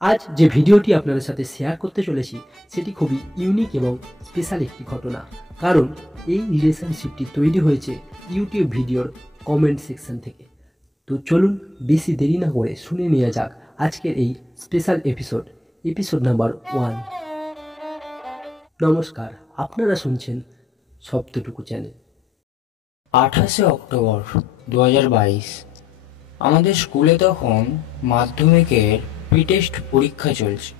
আজ যে ভিডিওটি আপনাদের সাথে শেয়ার করতে চলেছি সেটি খুবই ইউনিক এবং স্পেশাল একটি ঘটনা, কারণ এই রিলেশনশিপটি তৈরি হয়েছে ইউটিউব ভিডিওর কমেন্ট সেকশন থেকে। তো চলুন বেশি দেরি না করে শুনে নেওয়া যাক আজকের এই স্পেশাল এপিসোড নাম্বার 1। নমস্কার, আপনারা শুনছেন শব্দটুকু চ্যানেল। 28 অক্টোবর 2022। আমাদের স্কুলে তখন মাধ্যমিকের প্রি-টেস্ট পরীক্ষা চলছে।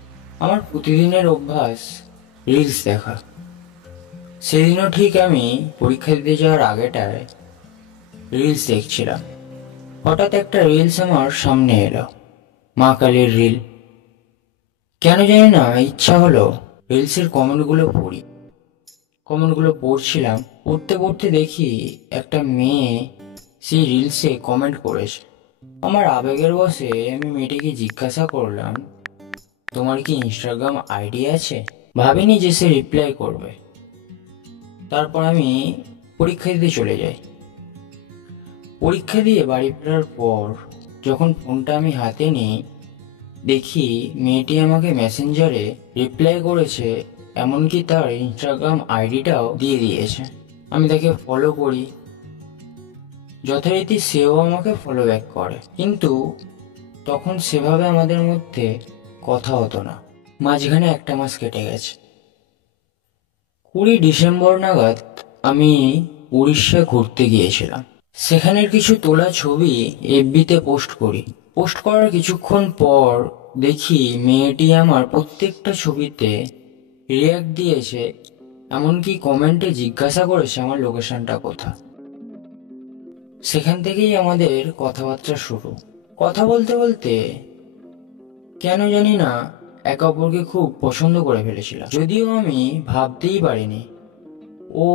আমার প্রতিদিনের অভ্যাস রিলস দেখা। সেদিনও ঠিক আমি পরীক্ষা দিতে যাওয়ার আগেটায় রিলস দেখছিলাম। হঠাৎ একটা রিলস আমার সামনে এলো, মা কালীর রিল। কেন জানি না ইচ্ছা হলো রিলসের কমেন্টগুলো পড়ি। কমেন্টগুলো পড়ছিলাম, পড়তে পড়তে দেখি একটা মেয়ে সেই রিলসে কমেন্ট করেছে। আমার আবেগের বশে আমি মেয়েটিকে জিজ্ঞাসা করলাম, তোমার কি ইনস্টাগ্রাম আইডি আছে? ভাবিনি যে সে রিপ্লাই করবে। তারপর আমি পরীক্ষা দিতে চলে যাই। পরীক্ষা দিয়ে বাড়ি ফেরার পর যখন ফোনটা আমি হাতে নিই, দেখি মেয়েটি আমাকে মেসেঞ্জারে রিপ্লাই করেছে, এমনকি তার ইনস্টাগ্রাম আইডিটাও দিয়ে দিয়েছে। আমি তাকে ফলো করি, যথারীতি সেও আমাকে ফলো ব্যাক করে, কিন্তু তখন সেভাবে আমাদের মধ্যে কথা হতো না। মাঝখানে 1 মাস কেটে গেছে। 20 ডিসেম্বর নাগাদ আমি উড়িষ্যা ঘুরতে গিয়েছিলাম। সেখানের কিছু তোলা ছবি এফবিতে পোস্ট করি। পোস্ট করার কিছুক্ষণ পর দেখি মেয়েটি আমার প্রত্যেকটা ছবিতে রিয়াক্ট দিয়েছে, এমনকি কমেন্টে জিজ্ঞাসা করেছে আমার লোকেশনটা কোথা। সেখান থেকেই আমাদের কথাবার্তা শুরু। কথা বলতে বলতে কেন জানি না একে অপরকে খুব পছন্দ করে ফেলেছিলাম, যদিও আমি ভাবতেই পারিনি ও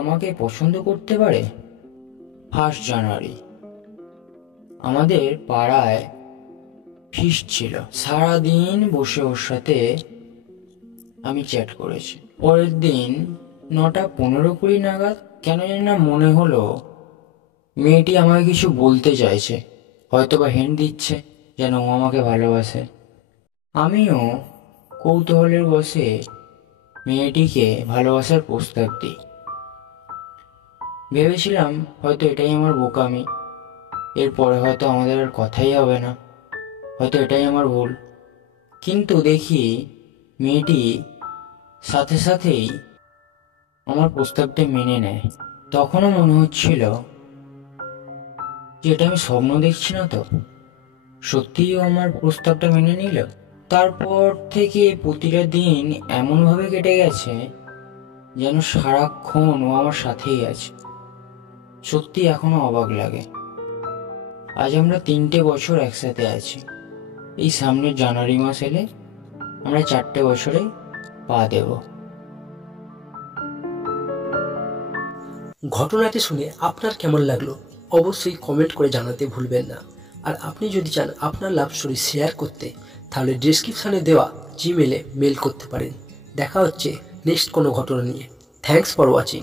আমাকে পছন্দ করতে পারে। 1 জানুয়ারি আমাদের পাড়ায় ফিস্ট ছিল। সারাদিন বসে ওর সাথে আমি চ্যাট করেছি। পরের দিন 9:15-20 নাগাদ কেন জানি না মনে হলো মেয়েটি আমাকে কিছু বলতে চাইছে, হয়তো বা হিন্ট দিচ্ছে যেন ও আমাকে ভালোবাসে। আমিও কৌতূহলের বশে মেয়েটিকে ভালোবাসার প্রস্তাব দিই। ভেবেছিলাম হয়তো এটাই আমার বোকামি, এরপরে হয়তো আমাদের আর কথাই হবে না, হয়তো এটাই আমার ভুল। কিন্তু দেখি মেয়েটি সাথে সাথেই আমার প্রস্তাবটা মেনে নেয়। তখনও মনে হচ্ছিল যে এটা আমি স্বপ্ন দেখছি না তো, সত্যিই ও আমার প্রস্তাবটা মেনে নিল। তারপর থেকে প্রতিটা দিন এমনভাবে কেটে গেছে যেন সারাক্ষণ ও আমার সাথেই আছে। সত্যি এখনো অবাক লাগে। আজ আমরা 3টে বছর একসাথে আছি। এই সামনের জানুয়ারি মাস এলে আমরা 4টে বছরে পা দেব। ঘটনাটি শুনে আপনার কেমন লাগলো অবশ্যই কমেন্ট করে জানাতে ভুলবেন না। আর আপনি যদি চান আপনার লাভ স্টোরি শেয়ার করতে, তাহলে ডেসক্রিপশানে দেওয়া জিমেলে মেল করতে পারেন। দেখা হচ্ছে নেক্সট কোনো ঘটনা নিয়ে। Thanks for watching.